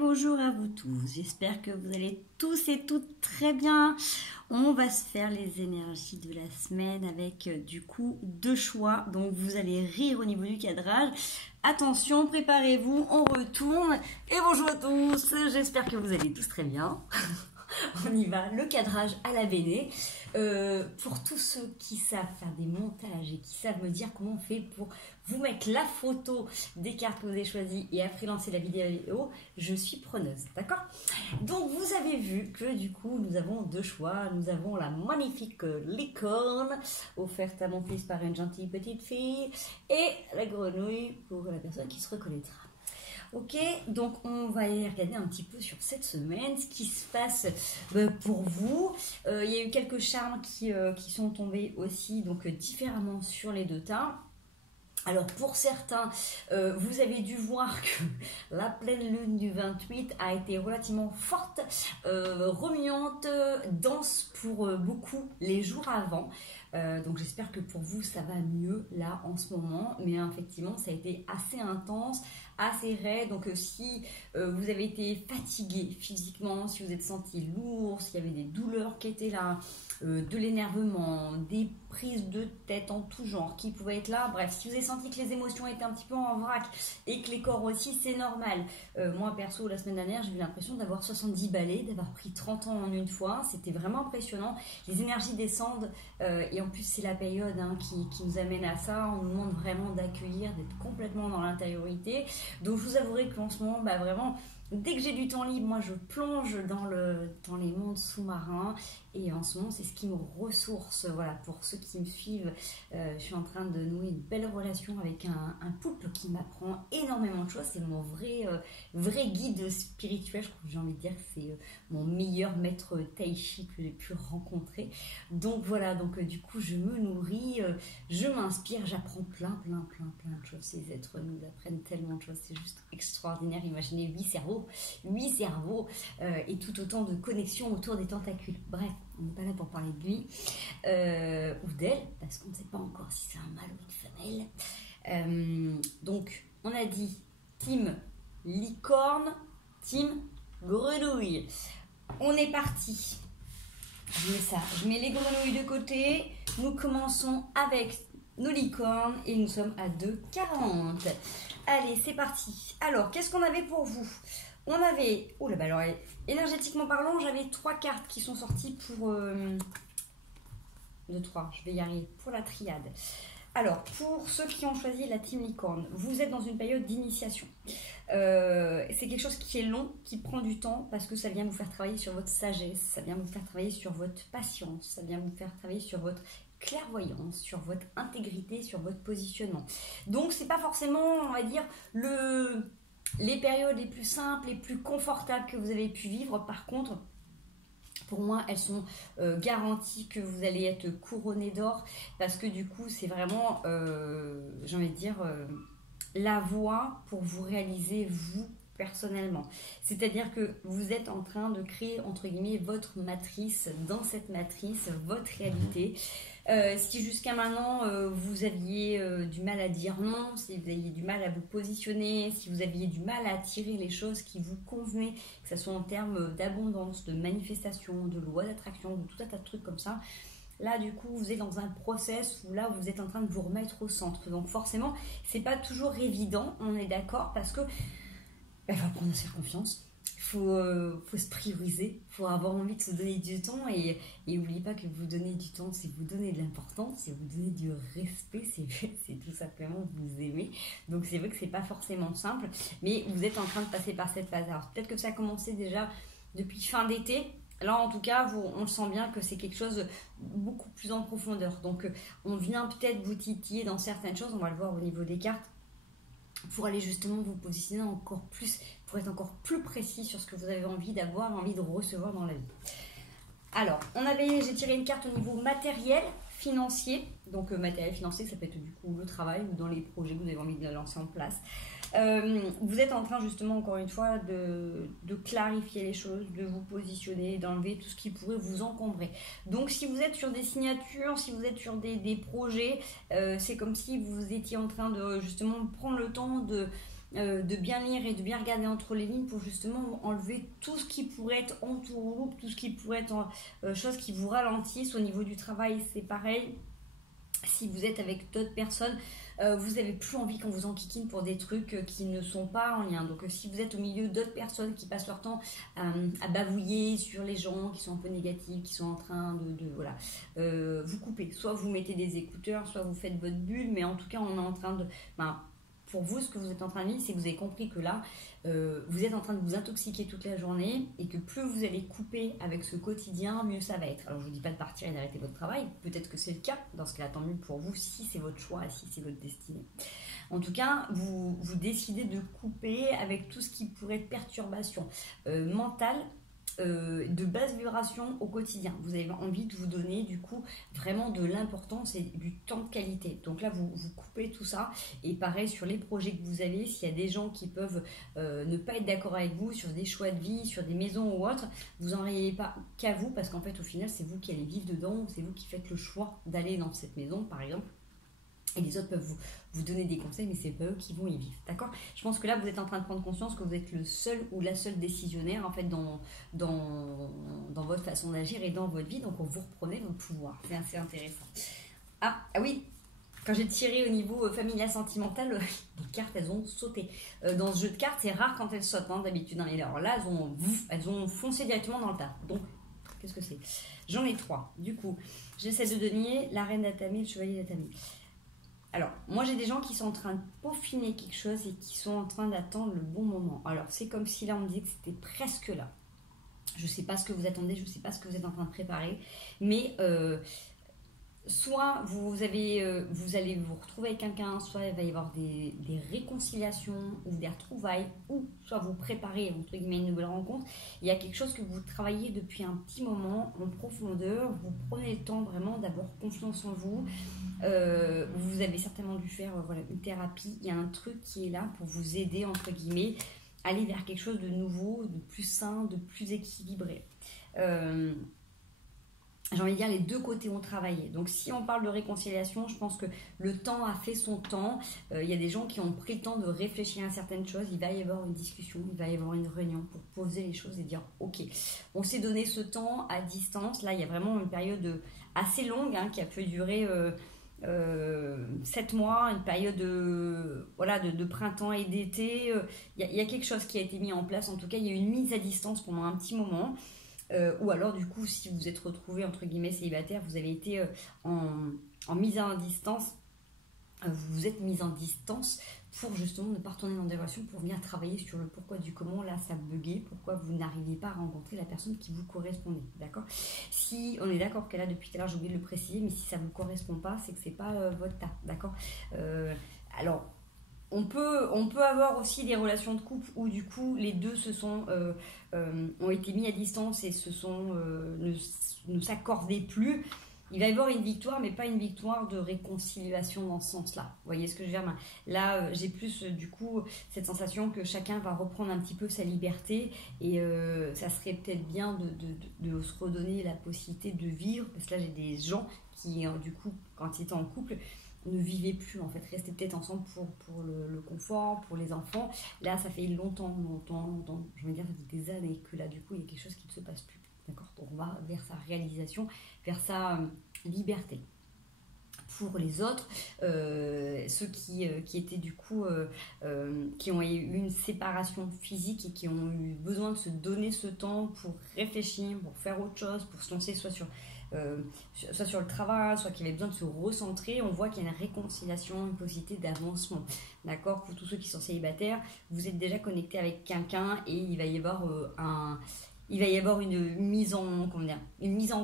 bonjour à vous tous, j'espère que vous allez tous et toutes très bien. On va se faire les énergies de la semaine avec du coup deux choix, donc vous allez rire au niveau du cadrage. Attention, préparez-vous, on retourne et bonjour à tous, j'espère que vous allez tous très bien. On y va, le cadrage à la Béné. Pour tous ceux qui savent faire des montages et qui savent me dire comment on fait pour vous mettre la photo des cartes que vous avez choisies et après lancer la vidéo, je suis preneuse, d'accord? Donc vous avez vu que du coup nous avons deux choix. Nous avons la magnifique licorne offerte à mon fils par une gentille petite fille et la grenouille pour la personne qui se reconnaîtra. Ok, donc on va aller regarder un petit peu sur cette semaine ce qui se passe pour vous. Il y a eu quelques charmes qui sont tombés aussi, donc différemment sur les deux tas. Alors pour certains, vous avez dû voir que la pleine lune du 28 a été relativement forte, remuante, dense pour beaucoup les jours avant. Donc j'espère que pour vous ça va mieux là en ce moment, mais effectivement ça a été assez intense, assez raide. Donc si vous avez été fatigué physiquement, si vous êtes senti lourd, s'il y avait des douleurs qui étaient là, de l'énervement, des prises de tête en tout genre qui pouvaient être là, bref, si vous avez senti que les émotions étaient un petit peu en vrac et que les corps aussi, c'est normal. Moi perso la semaine dernière j'ai eu l'impression d'avoir 70 balais, d'avoir pris 30 ans en une fois, c'était vraiment impressionnant. Les énergies descendent et en plus c'est la période qui nous amène à ça. On nous demande vraiment d'accueillir, d'être complètement dans l'intériorité. Donc je vous avouerai qu'en ce moment vraiment dès que j'ai du temps libre, moi je plonge dans les mondes sous-marins et en ce moment c'est ce qui me ressource. Voilà, pour ceux qui me suivent, je suis en train de nouer une belle relation avec un poulpe qui m'apprend énormément de choses. C'est mon vrai guide spirituel. Je crois que j'ai envie de dire que c'est mon meilleur maître tai chi que j'ai pu rencontrer. Donc voilà, donc du coup je me nourris, je m'inspire, j'apprends plein de choses. Ces êtres nous apprennent tellement de choses, c'est juste extraordinaire. Imaginez 8 cerveaux et tout autant de connexions autour des tentacules. Bref, on n'est pas là pour parler de lui ou d'elle, parce qu'on ne sait pas encore si c'est un mâle ou une femelle. Donc, on a dit team licorne, team grenouille. On est parti. Je mets les grenouilles de côté. Nous commençons avec nos licornes et nous sommes à 2,40. Allez, c'est parti. Alors, qu'est-ce qu'on avait pour vous? On avait, alors énergétiquement parlant, j'avais 3 cartes qui sont sorties pour 3, je vais y arriver, pour la triade. Alors, pour ceux qui ont choisi la team licorne, vous êtes dans une période d'initiation. C'est quelque chose qui est long, qui prend du temps, parce que ça vient vous faire travailler sur votre sagesse, ça vient vous faire travailler sur votre patience, ça vient vous faire travailler sur votre clairvoyance, sur votre intégrité, sur votre positionnement. Donc, c'est pas forcément, on va dire, les périodes les plus simples, les plus confortables que vous avez pu vivre. Par contre, pour moi, elles sont garanties que vous allez être couronné d'or, parce que du coup, c'est vraiment, j'ai envie de dire, la voie pour vous réaliser, vous, personnellement. C'est-à-dire que vous êtes en train de créer, entre guillemets, votre matrice, dans cette matrice, votre réalité. Si jusqu'à maintenant vous aviez du mal à dire non, si vous aviez du mal à vous positionner, si vous aviez du mal à attirer les choses qui vous convenaient, que ce soit en termes d'abondance, de manifestation, de loi d'attraction, de tout un tas de trucs comme ça, là du coup vous êtes dans un process où là vous êtes en train de vous remettre au centre. Donc forcément c'est pas toujours évident, on est d'accord, parce que il faut apprendre à se faire confiance. Il faut se prioriser, il faut avoir envie de se donner du temps et n'oubliez pas que vous donner du temps, c'est vous donner de l'importance, c'est vous donner du respect, c'est tout simplement vous aimer. Donc c'est vrai que c'est pas forcément simple, mais vous êtes en train de passer par cette phase. Alors peut-être que ça a commencé déjà depuis fin d'été. Là en tout cas, on le sent bien que c'est quelque chose beaucoup plus en profondeur. Donc on vient peut-être vous titiller dans certaines choses, on va le voir au niveau des cartes, pour aller justement vous positionner encore plus, pour être encore plus précis sur ce que vous avez envie d'avoir, envie de recevoir dans la vie. Alors, j'ai tiré une carte au niveau matériel, financier. Donc matériel financier, ça peut être du coup le travail ou dans les projets que vous avez envie de lancer en place. Vous êtes en train justement encore une fois de clarifier les choses, de vous positionner, d'enlever tout ce qui pourrait vous encombrer. Donc si vous êtes sur des signatures, si vous êtes sur des projets, c'est comme si vous étiez en train de justement prendre le temps de bien lire et de bien regarder entre les lignes pour justement enlever tout ce qui pourrait être entourloupe, tout ce qui pourrait être choses qui vous ralentissent. Au niveau du travail, c'est pareil. Si vous êtes avec d'autres personnes, vous n'avez plus envie qu'on vous enquiquine pour des trucs qui ne sont pas en lien. Donc si vous êtes au milieu d'autres personnes qui passent leur temps à bavouiller sur les gens qui sont un peu négatifs, qui sont en train voilà, vous coupez. Soit vous mettez des écouteurs, soit vous faites votre bulle, mais en tout cas on est en train de... pour vous, ce que vous êtes en train de vivre, c'est que vous avez compris que là, vous êtes en train de vous intoxiquer toute la journée et que plus vous allez couper avec ce quotidien, mieux ça va être. Alors, je ne vous dis pas de partir et d'arrêter votre travail. Peut-être que c'est le cas. Dans ce cas-là, tant mieux pour vous si c'est votre choix et si c'est votre destinée. En tout cas, vous décidez de couper avec tout ce qui pourrait être perturbation mentale, de basse vibration au quotidien. Vous avez envie de vous donner du coup vraiment de l'importance et du temps de qualité. Donc là, vous coupez tout ça. Et pareil sur les projets que vous avez, s'il y a des gens qui peuvent ne pas être d'accord avec vous sur des choix de vie, sur des maisons ou autres, vous n'en riez pas qu'à vous parce qu'en fait au final c'est vous qui allez vivre dedans, c'est vous qui faites le choix d'aller dans cette maison par exemple. Et les autres peuvent vous donner des conseils, mais c'est pas eux qui vont y vivre, d'accord? Je pense que là, vous êtes en train de prendre conscience que vous êtes le seul ou la seule décisionnaire, en fait, dans votre façon d'agir et dans votre vie. Donc, vous reprenez votre pouvoir. C'est assez intéressant. Ah oui, quand j'ai tiré au niveau familial sentimental, les cartes, elles ont sauté. Dans ce jeu de cartes, c'est rare quand elles sautent, hein, d'habitude. Hein. Et alors là, elles ont foncé directement dans le tas. Donc, qu'est-ce que c'est? J'en ai 3. Du coup, j'essaie de denier la reine d'Atami et le chevalier d'Atami. Alors, moi j'ai des gens qui sont en train de peaufiner quelque chose et qui sont en train d'attendre le bon moment. Alors, c'est comme si là on me disait que c'était presque là. Je ne sais pas ce que vous attendez, je ne sais pas ce que vous êtes en train de préparer, mais soit vous allez vous retrouver avec quelqu'un, soit il va y avoir des réconciliations ou des retrouvailles, ou soit vous préparez entre guillemets une nouvelle rencontre. Il y a quelque chose que vous travaillez depuis un petit moment en profondeur, vous prenez le temps vraiment d'avoir confiance en vous. Vous avez certainement dû faire voilà, une thérapie, il y a un truc qui est là pour vous aider entre guillemets, aller vers quelque chose de nouveau, de plus sain, de plus équilibré. J'ai envie de dire, les deux côtés ont travaillé. Donc, si on parle de réconciliation, je pense que le temps a fait son temps. Il y a des gens qui ont pris le temps de réfléchir à certaines choses. Il va y avoir une discussion, il va y avoir une réunion pour poser les choses et dire « Ok, on s'est donné ce temps à distance. » Là, il y a vraiment une période assez longue hein, qui a pu durer 7 mois, une période de printemps et d'été. Il y a quelque chose qui a été mis en place. En tout cas, il y a eu une mise à distance pendant un petit moment. Ou alors du coup si vous êtes retrouvé entre guillemets célibataire, vous avez été en mise en distance, vous vous êtes mise en distance pour justement ne pas retourner dans des relations, pour venir travailler sur le pourquoi du comment. Là ça buguait, pourquoi vous n'arriviez pas à rencontrer la personne qui vous correspondait, d'accord? Si on est d'accord qu'elle a depuis tout à l'heure, j'ai oublié de le préciser, mais si ça ne vous correspond pas, c'est que c'est pas votre tas, d'accord? Alors on peut avoir aussi des relations de couple où du coup les deux ont été mis à distance et ne s'accordaient plus. Il va y avoir une victoire, mais pas une victoire de réconciliation dans ce sens-là. Vous voyez ce que je veux dire? Là, j'ai plus du coup cette sensation que chacun va reprendre un petit peu sa liberté et ça serait peut-être bien de se redonner la possibilité de vivre, parce que là j'ai des gens qui du coup quand ils étaient en couple ne vivaient plus en fait, restaient peut-être ensemble pour le confort, pour les enfants. Là ça fait longtemps, je veux dire ça fait des années que là du coup il y a quelque chose qui ne se passe plus, d'accord? Donc on va vers sa réalisation, vers sa liberté. Pour les autres, ceux qui étaient du coup qui ont eu une séparation physique et qui ont eu besoin de se donner ce temps pour réfléchir, pour faire autre chose, pour se lancer soit sur le travail, soit qu'il avait besoin de se recentrer, on voit qu'il y a une réconciliation, une possibilité d'avancement, d'accord? Pour tous ceux qui sont célibataires, vous êtes déjà connecté avec quelqu'un et il va y avoir une mise en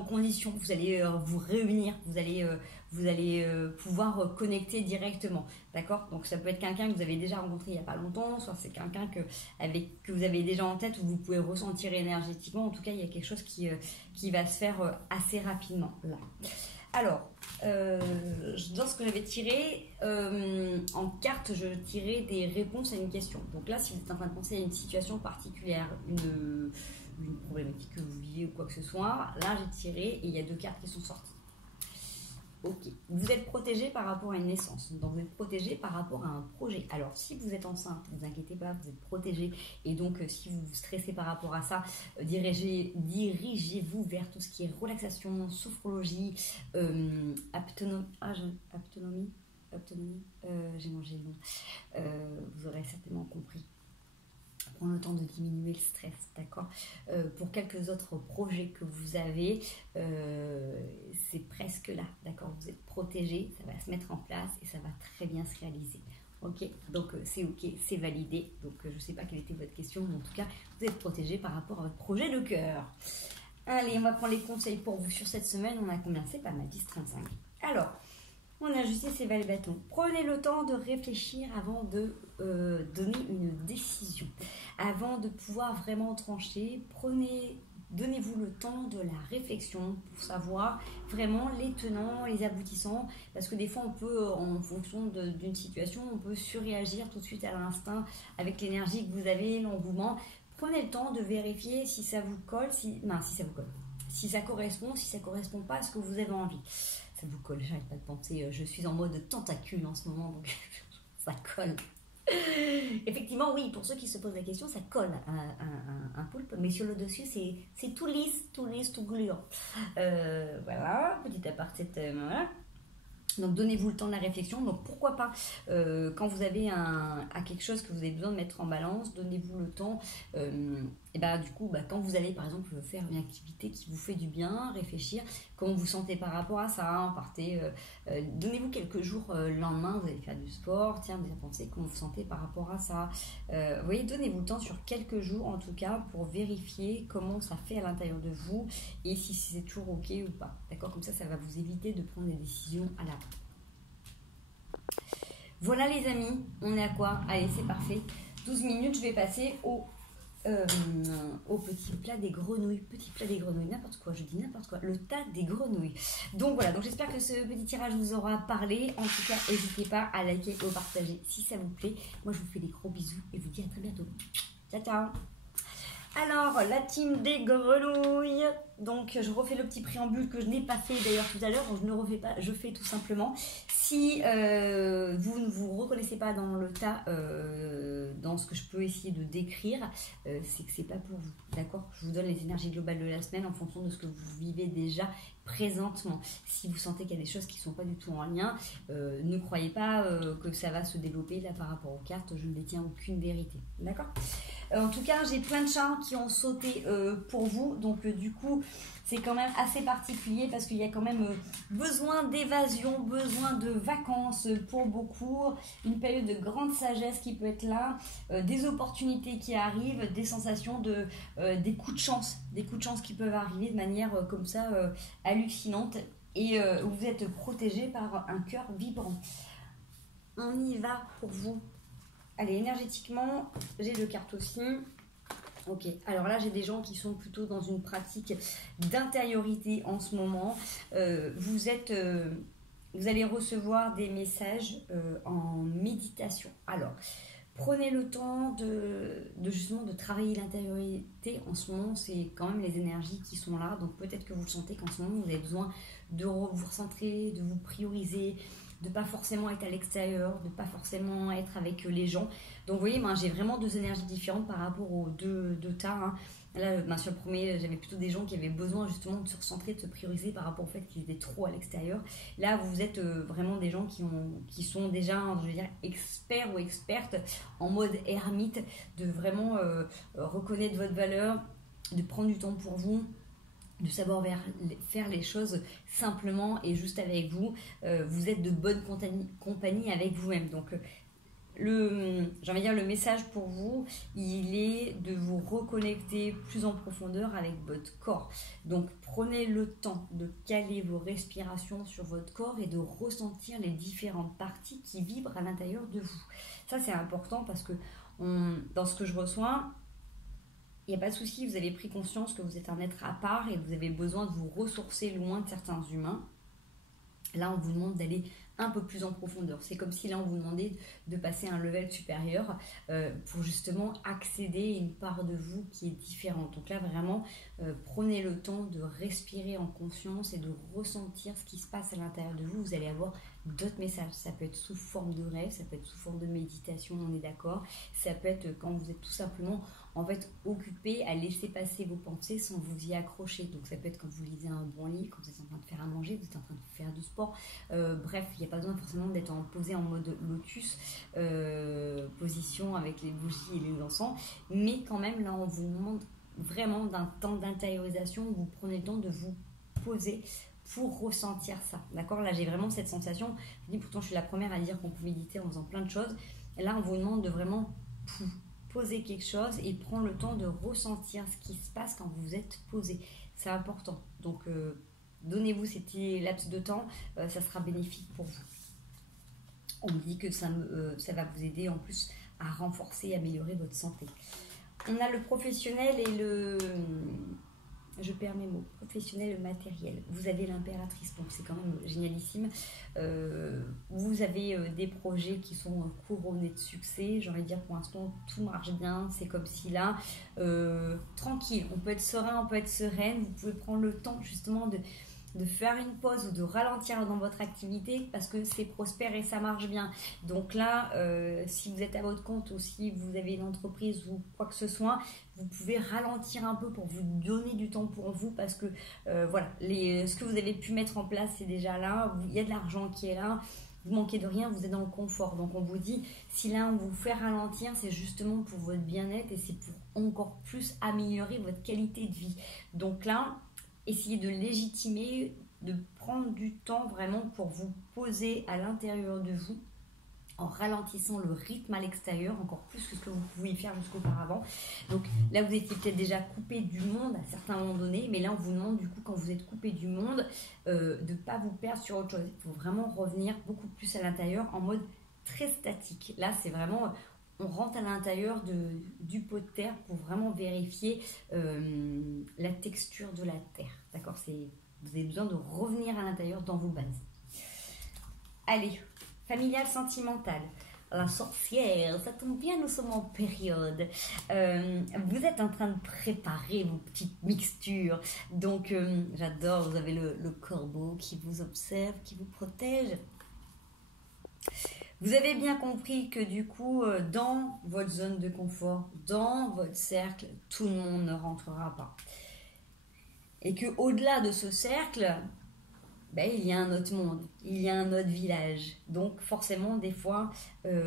condition. Vous allez vous réunir, vous allez pouvoir connecter directement, d'accord? Donc ça peut être quelqu'un que vous avez déjà rencontré il n'y a pas longtemps, soit c'est quelqu'un que vous avez déjà en tête, où vous pouvez ressentir énergétiquement. En tout cas, il y a quelque chose qui va se faire assez rapidement là. Alors, dans ce que j'avais tiré en carte, je tirais des réponses à une question. Donc là, si vous êtes en train de penser à une situation particulière, une problématique que vous vivez ou quoi que ce soit, là j'ai tiré et il y a 2 cartes qui sont sorties. ok. Vous êtes protégé par rapport à une naissance, donc vous êtes protégé par rapport à un projet. Alors si vous êtes enceinte, ne vous inquiétez pas, vous êtes protégé. Et donc si vous vous stressez par rapport à ça, dirigez-vous vers tout ce qui est relaxation, sophrologie, autonomie, j'ai mangé le nom. Vous aurez certainement compris. Prendre le temps de diminuer le stress, d'accord. Pour quelques autres projets que vous avez, c'est presque là, d'accord. Vous êtes protégé, ça va se mettre en place et ça va très bien se réaliser. Ok, donc c'est ok, c'est validé. Donc je ne sais pas quelle était votre question, mais en tout cas, vous êtes protégé par rapport à votre projet de cœur. Allez, on va prendre les conseils pour vous sur cette semaine. On a combien? C'est pas mal, 10-35. Alors, on a ajusté ces valets bâtons. Prenez le temps de réfléchir avant de donner une décision. Avant de pouvoir vraiment trancher, donnez-vous le temps de la réflexion pour savoir vraiment les tenants, les aboutissants. Parce que des fois, on peut, en fonction d'une situation, on peut surréagir tout de suite à l'instinct avec l'énergie que vous avez, l'engouement. Prenez le temps de vérifier si ça vous colle, si ça correspond, si ça correspond pas à ce que vous avez envie. Ça vous colle, j'arrête pas de penser, je suis en mode tentacule en ce moment, donc ça colle. Effectivement, oui, pour ceux qui se posent la question, ça colle un poulpe, mais sur le dessus, c'est tout lisse, tout gluant. Voilà, petit aparté, voilà. Donc donnez-vous le temps de la réflexion. Donc pourquoi pas, quand vous avez quelque chose que vous avez besoin de mettre en balance, donnez-vous le temps. Et bah du coup, quand vous allez par exemple faire une activité qui vous fait du bien, réfléchir comment vous sentez par rapport à ça. Partez, donnez-vous quelques jours le lendemain, vous allez faire du sport. Tiens, vous allez penser comment vous sentez par rapport à ça. Vous voyez, donnez-vous le temps sur quelques jours en tout cas pour vérifier comment ça fait à l'intérieur de vous et si c'est toujours ok ou pas. D'accord, comme ça va vous éviter de prendre des décisions à la. Voilà les amis, on est à quoi? Allez, c'est parfait. 12 minutes, je vais passer au petit plat des grenouilles. Petit plat des grenouilles, n'importe quoi, je dis n'importe quoi. Le tas des grenouilles. Donc voilà, donc j'espère que ce petit tirage vous aura parlé. En tout cas, n'hésitez pas à liker ou partager si ça vous plaît. Moi, je vous fais des gros bisous et vous dis à très bientôt. Ciao, ciao. Alors, la team des grenouilles. Donc, je refais le petit préambule que je n'ai pas fait d'ailleurs tout à l'heure. Donc, je ne le refais pas, je fais tout simplement. Si vous ne vous reconnaissez pas dans le tas, dans ce que je peux essayer de décrire, c'est que c'est pas pour vous. D'accord? Je vous donne les énergies globales de la semaine en fonction de ce que vous vivez déjà présentement. Si vous sentez qu'il y a des choses qui ne sont pas du tout en lien, ne croyez pas que ça va se développer là par rapport aux cartes. Je ne détiens aucune vérité. D'accord? En tout cas, j'ai plein de chats qui ont sauté pour vous. Donc, du coup, c'est quand même assez particulier parce qu'il y a quand même besoin d'évasion, besoin de vacances pour beaucoup. Une période de grande sagesse qui peut être là. Des opportunités qui arrivent, des sensations des coups de chance. Des coups de chance qui peuvent arriver de manière comme ça hallucinante. Et vous êtes protégé par un cœur vibrant. On y va pour vous. Allez, énergétiquement, j'ai deux cartes aussi. Ok, alors là, j'ai des gens qui sont plutôt dans une pratique d'intériorité en ce moment. Vous allez recevoir des messages en méditation. Alors, prenez le temps justement de travailler l'intériorité. En ce moment, c'est quand même les énergies qui sont là. Donc, peut-être que vous le sentez qu'en ce moment, vous avez besoin de vous recentrer, de vous prioriser, de pas forcément être à l'extérieur, de pas forcément être avec les gens. Donc vous voyez, j'ai vraiment deux énergies différentes par rapport aux deux tas. Hein. Là, sur le premier, j'avais plutôt des gens qui avaient besoin justement de se recentrer, de se prioriser par rapport au fait qu'ils étaient trop à l'extérieur. Là, vous êtes vraiment des gens qui sont déjà, je veux dire, experts ou expertes en mode ermite, de vraiment reconnaître votre valeur, de prendre du temps pour vous, de savoir faire les choses simplement et juste avec vous. Vous êtes de bonne compagnie avec vous-même. Donc, le message pour vous, il est de vous reconnecter plus en profondeur avec votre corps. Donc, prenez le temps de caler vos respirations sur votre corps et de ressentir les différentes parties qui vibrent à l'intérieur de vous. Ça, c'est important parce que dans ce que je reçois, il n'y a pas de souci, vous avez pris conscience que vous êtes un être à part et vous avez besoin de vous ressourcer loin de certains humains. Là, on vous demande d'aller un peu plus en profondeur. C'est comme si là, on vous demandait de passer à un level supérieur pour justement accéder à une part de vous qui est différente. Donc là, vraiment, prenez le temps de respirer en conscience et de ressentir ce qui se passe à l'intérieur de vous. Vous allez avoir d'autres messages. Ça peut être sous forme de rêve, ça peut être sous forme de méditation, on est d'accord. Ça peut être quand vous êtes tout simplement en fait occupé à laisser passer vos pensées sans vous y accrocher. Donc ça peut être quand vous lisez un bon livre, quand vous êtes en train de faire à manger, vous êtes en train de faire du sport. Bref, il n'y a pas besoin forcément d'être posé en mode lotus, position avec les bougies et les encens. Mais quand même, là, on vous demande vraiment d'un temps d'intériorisation où vous prenez le temps de vous poser pour ressentir ça. D'accord? Là, j'ai vraiment cette sensation. Je dis, pourtant, je suis la première à dire qu'on peut méditer en faisant plein de choses. Et là, on vous demande de vraiment poser quelque chose et prendre le temps de ressentir ce qui se passe quand vous êtes posé. C'est important. Donc, donnez-vous ces petits laps de temps. Ça sera bénéfique pour vous. On me dit que ça va vous aider en plus à renforcer et améliorer votre santé. On a le professionnel et le... Je perds mes mots. Professionnel et matériel. Vous avez l'impératrice, donc c'est quand même génialissime. Vous avez des projets qui sont couronnés de succès. J'ai envie de dire pour l'instant, tout marche bien. C'est comme si là, tranquille. On peut être serein, on peut être sereine. Vous pouvez prendre le temps justement de faire une pause ou de ralentir dans votre activité parce que c'est prospère et ça marche bien. Donc là, si vous êtes à votre compte ou si vous avez une entreprise ou quoi que ce soit, vous pouvez ralentir un peu pour vous donner du temps pour vous parce que voilà, ce que vous avez pu mettre en place, c'est déjà là. Il y a de l'argent qui est là. Vous manquez de rien, vous êtes dans le confort. Donc on vous dit, si là on vous fait ralentir, c'est justement pour votre bien-être et c'est pour encore plus améliorer votre qualité de vie. Donc là, essayez de légitimer, de prendre du temps vraiment pour vous poser à l'intérieur de vous en ralentissant le rythme à l'extérieur, encore plus que ce que vous pouviez faire jusqu'auparavant. Donc là, vous étiez peut-être déjà coupé du monde à certains moments donnés, mais là, on vous demande du coup, quand vous êtes coupé du monde, de ne pas vous perdre sur autre chose. Il faut vraiment revenir beaucoup plus à l'intérieur en mode très statique. Là, c'est vraiment... On rentre à l'intérieur du pot de terre pour vraiment vérifier la texture de la terre. D'accord? Vous avez besoin de revenir à l'intérieur dans vos bases. Allez, familial, sentimental. La sorcière, ça tombe bien, nous sommes en période. Vous êtes en train de préparer vos petites mixtures. Donc, j'adore, vous avez le corbeau qui vous observe, qui vous protège. Vous avez bien compris que du coup, dans votre zone de confort, dans votre cercle, tout le monde ne rentrera pas. Et qu'au-delà de ce cercle, il y a un autre monde, il y a un autre village. Donc forcément, des fois,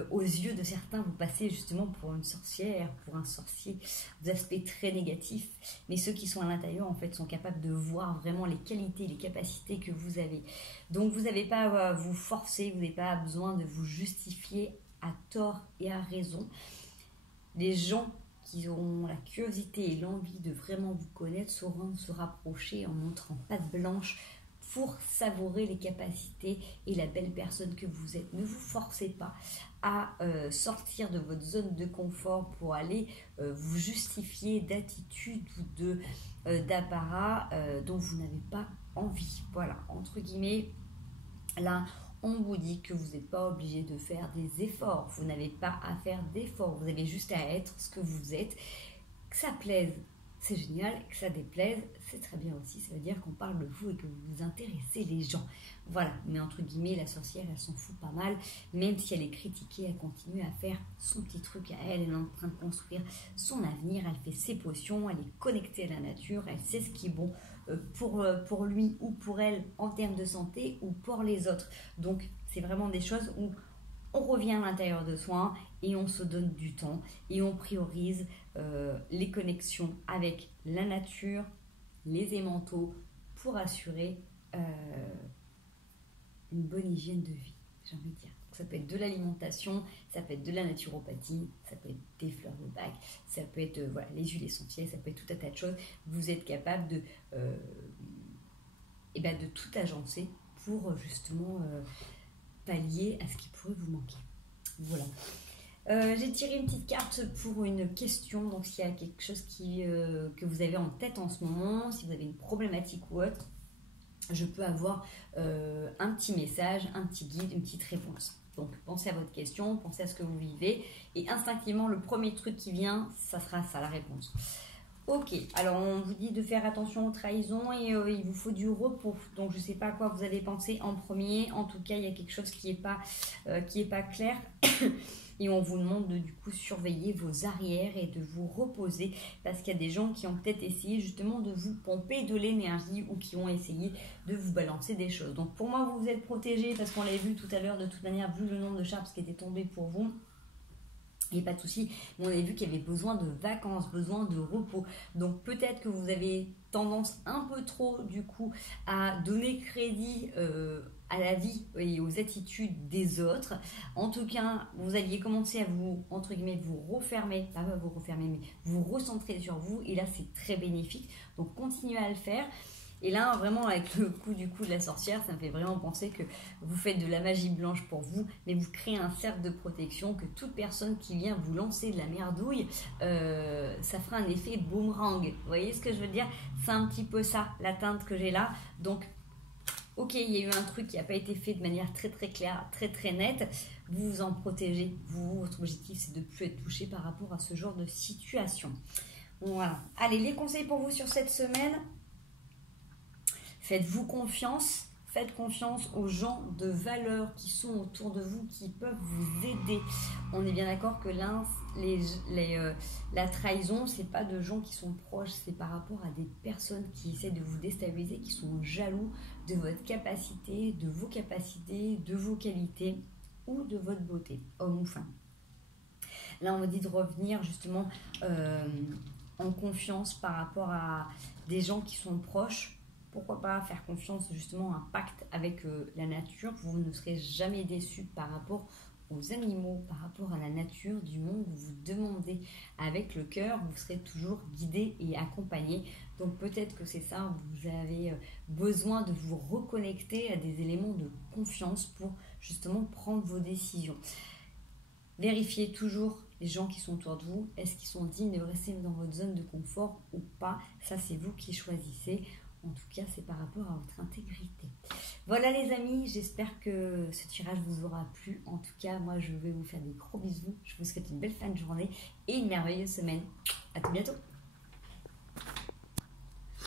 aux yeux de certains, vous passez justement pour une sorcière, pour un sorcier, des aspects très négatifs. Mais ceux qui sont à l'intérieur, en fait, sont capables de voir vraiment les qualités, les capacités que vous avez. Donc vous n'avez pas à vous forcer, vous n'avez pas besoin de vous justifier à tort et à raison. Les gens qui auront la curiosité et l'envie de vraiment vous connaître sauront se rapprocher en montrant patte blanche pour savourer les capacités et la belle personne que vous êtes. Ne vous forcez pas à sortir de votre zone de confort pour aller vous justifier d'attitude ou d'apparat dont vous n'avez pas envie. Voilà, entre guillemets, là, on vous dit que vous n'êtes pas obligé de faire des efforts. Vous n'avez pas à faire d'efforts. Vous avez juste à être ce que vous êtes. Que ça plaise, c'est génial. Que ça déplaise, c'est très bien aussi. Ça veut dire qu'on parle de vous et que vous vous intéressez les gens. Voilà. Mais entre guillemets, la sorcière, elle s'en fout pas mal. Même si elle est critiquée, elle continue à faire son petit truc à elle. Elle est en train de construire son avenir. Elle fait ses potions. Elle est connectée à la nature. Elle sait ce qui est bon pour lui ou pour elle en termes de santé ou pour les autres. Donc, c'est vraiment des choses où on revient à l'intérieur de soi et on se donne du temps et on priorise les connexions avec la nature, les élémentaux pour assurer une bonne hygiène de vie, j'ai envie de dire. Ça peut être de l'alimentation, ça peut être de la naturopathie, ça peut être des fleurs de bac, ça peut être les huiles essentielles, ça peut être tout un tas de choses. Vous êtes capable de tout agencer pour justement pallier à ce qui pourrait vous manquer. Voilà. J'ai tiré une petite carte pour une question, donc s'il y a quelque chose que vous avez en tête en ce moment, si vous avez une problématique ou autre, je peux avoir un petit message, un petit guide, une petite réponse. Donc pensez à votre question, pensez à ce que vous vivez et instinctivement le premier truc qui vient, ça sera ça la réponse. Ok, alors on vous dit de faire attention aux trahisons et il vous faut du repos. Donc je ne sais pas à quoi vous avez pensé en premier. En tout cas, il y a quelque chose qui est pas clair. Et on vous demande de du coup surveiller vos arrières et de vous reposer parce qu'il y a des gens qui ont peut-être essayé justement de vous pomper de l'énergie ou qui ont essayé de vous balancer des choses. Donc pour moi, vous êtes protégés parce qu'on l'a vu tout à l'heure, de toute manière, vu le nombre de charpes qui étaient tombées pour vous. Il n'y a pas de souci, mais on a vu qu'il y avait besoin de vacances, besoin de repos. Donc peut-être que vous avez tendance un peu trop du coup à donner crédit à la vie et aux attitudes des autres. En tout cas, vous alliez commencer à vous, entre guillemets, vous refermer, pas vous refermer, mais vous recentrer sur vous. Et là, c'est très bénéfique. Donc continuez à le faire. Et là, vraiment, avec le coup du coup de la sorcière, ça me fait vraiment penser que vous faites de la magie blanche pour vous, mais vous créez un cercle de protection, que toute personne qui vient vous lancer de la merdouille, ça fera un effet boomerang. Vous voyez ce que je veux dire? C'est un petit peu ça, la teinte que j'ai là. Donc, ok, il y a eu un truc qui n'a pas été fait de manière très très claire, très très nette. Vous vous en protégez. Vous, votre objectif, c'est de ne plus être touché par rapport à ce genre de situation. Voilà. Allez, les conseils pour vous sur cette semaine. Faites-vous confiance, faites confiance aux gens de valeur qui sont autour de vous, qui peuvent vous aider. On est bien d'accord que la trahison, c'est pas de gens qui sont proches, c'est par rapport à des personnes qui essaient de vous déstabiliser, qui sont jaloux de votre capacité, de vos capacités, de vos qualités ou de votre beauté, homme ou femme. Là, on me dit de revenir justement en confiance par rapport à des gens qui sont proches. Pourquoi pas faire confiance justement à un pacte avec la nature. Vous ne serez jamais déçu par rapport aux animaux, par rapport à la nature, du monde où vous demandez avec le cœur, vous serez toujours guidé et accompagné. Donc peut-être que c'est ça, vous avez besoin de vous reconnecter à des éléments de confiance pour justement prendre vos décisions. Vérifiez toujours les gens qui sont autour de vous. Est-ce qu'ils sont dignes de rester dans votre zone de confort ou pas? Ça, c'est vous qui choisissez. En tout cas, c'est par rapport à votre intégrité. Voilà les amis, j'espère que ce tirage vous aura plu. En tout cas, moi, je vais vous faire des gros bisous. Je vous souhaite une belle fin de journée et une merveilleuse semaine. À tout bientôt.